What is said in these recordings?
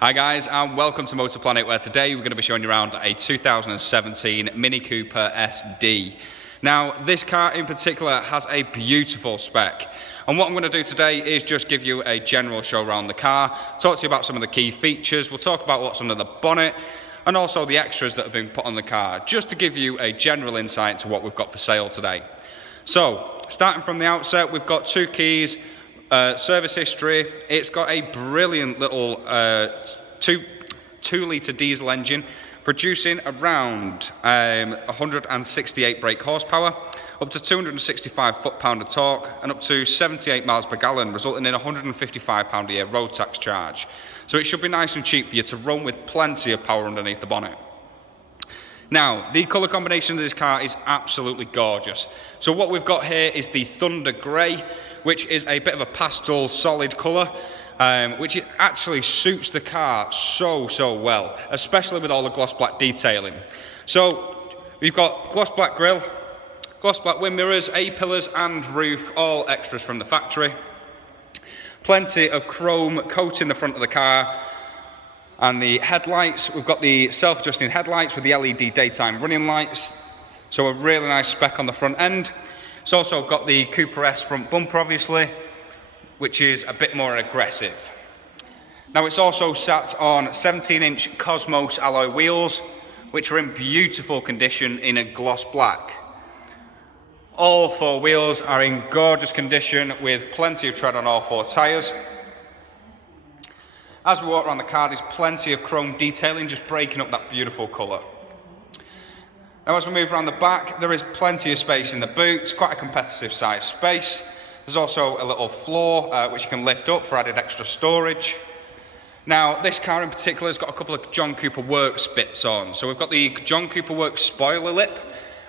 Hi guys, and welcome to Motor Planet, where today we're going to be showing you around a 2017 Mini Cooper SD. Now, this car in particular has a beautiful spec, and what I'm going to do today is just give you a general show around the car, talk to you about some of the key features, we'll talk about what's under the bonnet, and also the extras that have been put on the car, just to give you a general insight into what we've got for sale today. So, starting from the outset, we've got two keys. Service history, it's got a brilliant little 2-litre diesel engine producing around 168 brake horsepower, up to 265 foot-pound of torque and up to 78 miles per gallon, resulting in £155 a year road tax charge. So it should be nice and cheap for you to run with plenty of power underneath the bonnet. Now, the colour combination of this car is absolutely gorgeous. So what we've got here is the Thunder Grey, which is a bit of a pastel solid colour, which it actually suits the car so well, especially with all the gloss black detailing. So we've got gloss black grille, gloss black wind mirrors, A-pillars and roof, all extras from the factory. Plenty of chrome coat in the front of the car. And the headlights, we've got the self-adjusting headlights with the LED daytime running lights. So a really nice spec on the front end. It's also got the Cooper S front bumper, obviously, which is a bit more aggressive. Now it's also sat on 17-inch Cosmos alloy wheels, which are in beautiful condition in a gloss black. All four wheels are in gorgeous condition with plenty of tread on all four tyres. As we walk around the car, there's plenty of chrome detailing, just breaking up that beautiful colour. Now as we move around the back, there is plenty of space in the boot. It's quite a competitive size space. There's also a little floor which you can lift up for added extra storage. Now this car in particular has got a couple of John Cooper Works bits on. So we've got the John Cooper Works spoiler lip,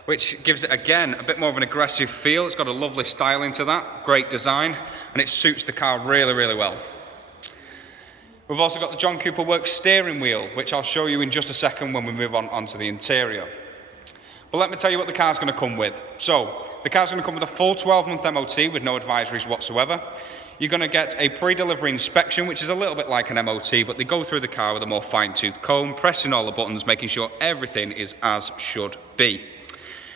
which gives it again a bit more of an aggressive feel. It's got a lovely styling to that, great design, and it suits the car really well. We've also got the John Cooper Works steering wheel, which I'll show you in just a second when we move on onto the interior. But let me tell you what the car's going to come with. So, the car's going to come with a full 12-month MOT with no advisories whatsoever. You're going to get a pre-delivery inspection, which is a little bit like an MOT, but they go through the car with a more fine-tooth comb, pressing all the buttons, making sure everything is as should be.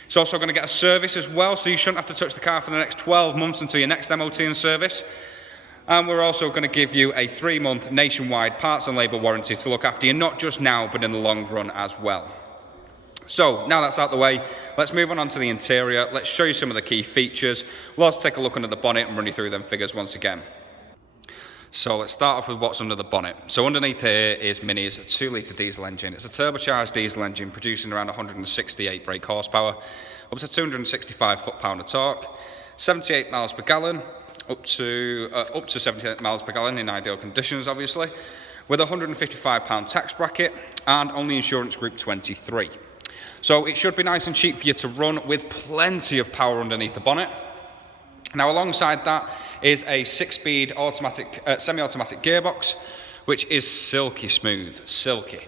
It's also going to get a service as well, so you shouldn't have to touch the car for the next 12 months until your next MOT and service. And we're also going to give you a 3-month nationwide parts and labour warranty to look after you, not just now, but in the long run as well. So, now that's out the way, let's move on to the interior. Let's show you some of the key features. We'll also take a look under the bonnet and run you through them figures once again. So, let's start off with what's under the bonnet. So, underneath here is Mini's 2-litre diesel engine. It's a turbocharged diesel engine producing around 168 brake horsepower, up to 265 foot-pound of torque, 78 miles per gallon, up to 78 miles per gallon in ideal conditions, obviously, with a £155 tax bracket and only insurance group 23. So it should be nice and cheap for you to run with plenty of power underneath the bonnet. Now alongside that is a 6-speed automatic, semi-automatic gearbox, which is silky smooth, silky.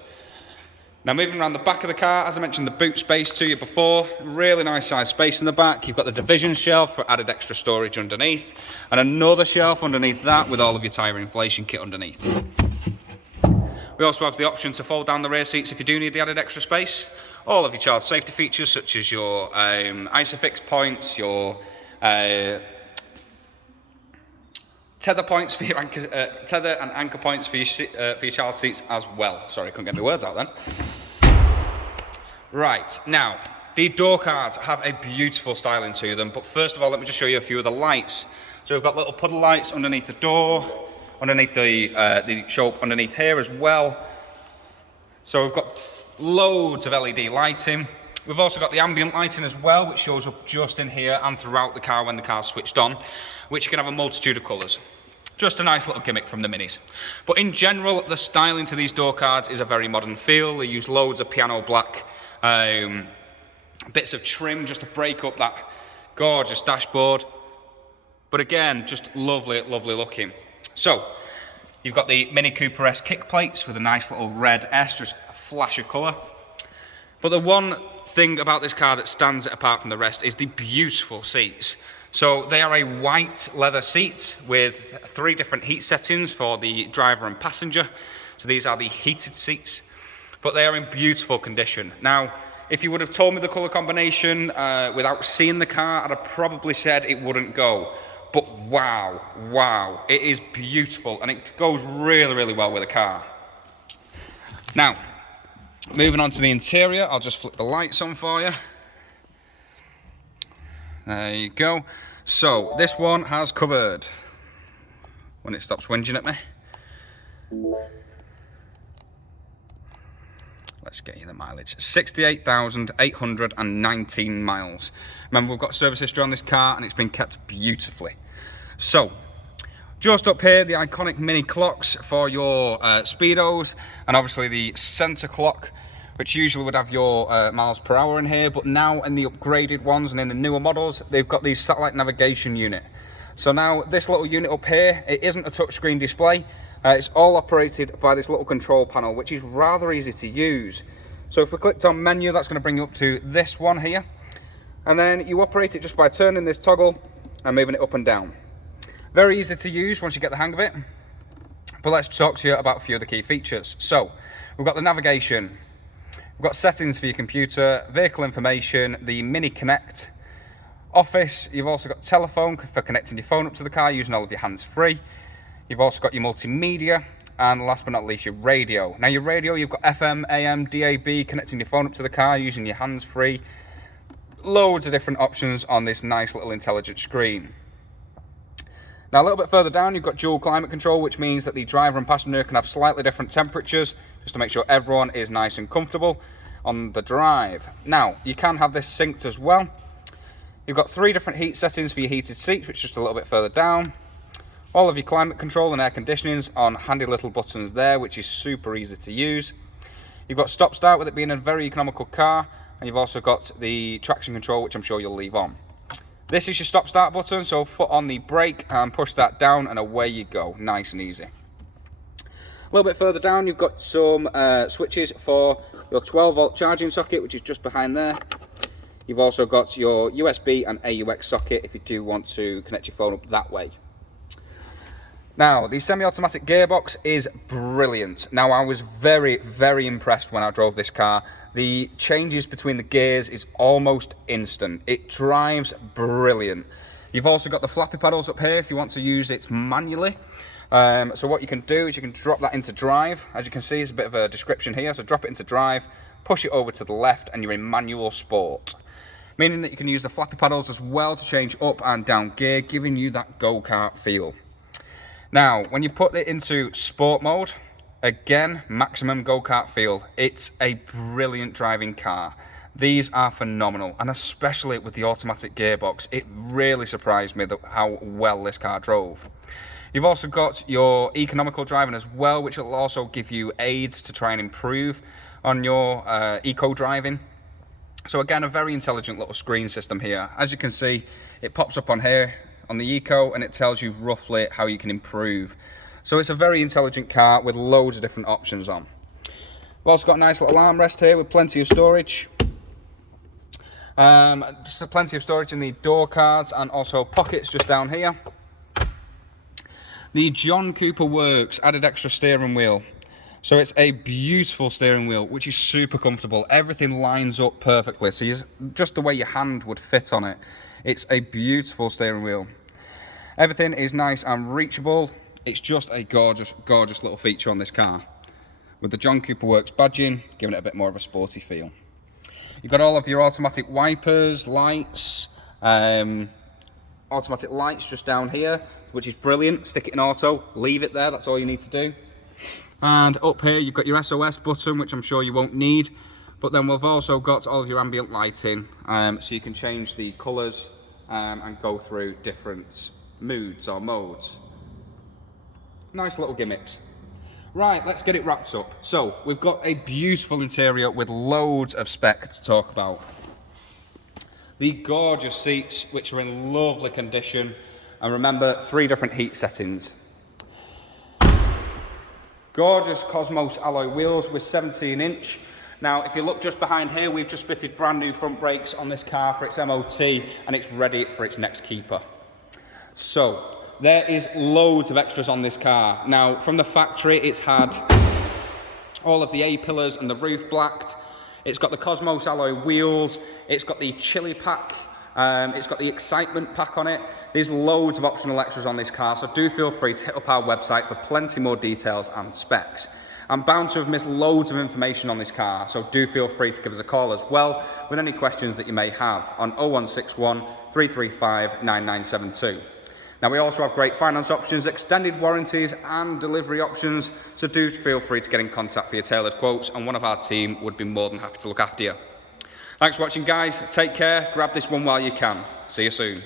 Now moving around the back of the car, as I mentioned the boot space to you before, really nice size space in the back. You've got the division shelf for added extra storage underneath, and another shelf underneath that with all of your tyre inflation kit underneath. We also have the option to fold down the rear seats if you do need the added extra space. All of your child safety features such as your ISOFIX points, your tether points for your tether and anchor points for your child seats as well. Sorry, I couldn't get my words out then. Right, now, the door cards have a beautiful styling to them, but first of all, let me just show you a few of the lights. So we've got little puddle lights underneath the door, underneath the show up underneath here as well. So we've got loads of LED lighting. We've also got the ambient lighting as well, which shows up just in here and throughout the car when the car's switched on, which can have a multitude of colours. Just a nice little gimmick from the Minis. But in general, the styling to these door cards is a very modern feel. They use loads of piano black bits of trim just to break up that gorgeous dashboard. But again, just lovely looking. So, you've got the Mini Cooper S kick plates with a nice little red S, just a flash of colour. But the one thing about this car that stands it apart from the rest is the beautiful seats. So they are a white leather seat with 3 different heat settings for the driver and passenger. So these are the heated seats, but they are in beautiful condition. Now, if you would have told me the colour combination without seeing the car, I'd have probably said it wouldn't go. But wow, it is beautiful, and it goes really, really well with the car. Now, moving on to the interior, I'll just flip the lights on for you. There you go. So, this one has covered, when it stops whinging at me. Let's get you the mileage. 68,819 miles. Remember, we've got service history on this car and it's been kept beautifully. So, just up here, the iconic mini clocks for your speedos, and obviously the center clock, which usually would have your miles per hour in here, but now in the upgraded ones and in the newer models, they've got the satellite navigation unit. So now this little unit up here, it isn't a touchscreen display. It's all operated by this little control panel, which is rather easy to use. So if we clicked on menu, that's going to bring you up to this one here. And then you operate it just by turning this toggle and moving it up and down. Very easy to use once you get the hang of it. But let's talk to you about a few of the key features. So we've got the navigation. We've got settings for your computer, vehicle information, the Mini Connect, Office. You've also got telephone for connecting your phone up to the car using all of your hands-free. You've also got your multimedia, and last but not least, your radio. Now your radio, you've got FM, AM, DAB, connecting your phone up to the car using your hands-free. Loads of different options on this nice little intelligent screen. Now a little bit further down, you've got dual climate control, which means that the driver and passenger can have slightly different temperatures, just to make sure everyone is nice and comfortable on the drive. Now, you can have this synced as well. You've got 3 different heat settings for your heated seats, which is just a little bit further down. All of your climate control and air conditionings on handy little buttons there, which is super easy to use. You've got stop start with it being a very economical car, and you've also got the traction control, which I'm sure you'll leave on. This is your stop start button, so foot on the brake and push that down and away you go, nice and easy. A little bit further down, you've got some switches for your 12-volt charging socket, which is just behind there. You've also got your USB and AUX socket if you do want to connect your phone up that way. Now, the semi-automatic gearbox is brilliant. Now, I was very, very impressed when I drove this car. The changes between the gears is almost instant. It drives brilliant. You've also got the flappy pedals up here if you want to use it manually. So what you can do is you can drop that into drive. As you can see, it's a bit of a description here. So drop it into drive, push it over to the left, and you're in manual sport. Meaning that you can use the flappy pedals as well to change up and down gear, giving you that go-kart feel. Now, when you put it into sport mode, again, maximum go-kart feel. It's a brilliant driving car. These are phenomenal, and especially with the automatic gearbox, it really surprised me how well this car drove. You've also got your economical driving as well, which will also give you aids to try and improve on your eco driving. So again, a very intelligent little screen system here. As you can see, it pops up on here on the eco and it tells you roughly how you can improve. So it's a very intelligent car with loads of different options on. We've also got a nice little armrest here with plenty of storage. Plenty of storage in the door cards and also pockets just down here. The John Cooper Works added extra steering wheel. So it's a beautiful steering wheel, which is super comfortable. Everything lines up perfectly. So just the way your hand would fit on it. It's a beautiful steering wheel. Everything is nice and reachable. It's just a gorgeous, gorgeous little feature on this car. With the John Cooper Works badging, giving it a bit more of a sporty feel. You've got all of your automatic wipers, lights, automatic lights just down here, which is brilliant. Stick it in auto, leave it there, that's all you need to do. And up here you've got your SOS button, which I'm sure you won't need. But then we've also got all of your ambient lighting, so you can change the colours and go through different moods or modes. Nice little gimmicks. Right, let's get it wrapped up. So, we've got a beautiful interior with loads of spec to talk about. The gorgeous seats, which are in lovely condition. And remember, 3 different heat settings. Gorgeous Cosmos alloy wheels with 17-inch. Now, if you look just behind here, we've just fitted brand new front brakes on this car for its MOT, and it's ready for its next keeper. So, there is loads of extras on this car. Now, from the factory, it's had all of the A-pillars and the roof blacked. It's got the Cosmos alloy wheels, it's got the chili pack, it's got the excitement pack on it. There's loads of optional extras on this car, so do feel free to hit up our website for plenty more details and specs. I'm bound to have missed loads of information on this car, so do feel free to give us a call as well with any questions that you may have on 0161 335 9972. Now, we also have great finance options, extended warranties and delivery options, so do feel free to get in contact for your tailored quotes, and one of our team would be more than happy to look after you. Thanks for watching, guys. Take care. Grab this one while you can. See you soon.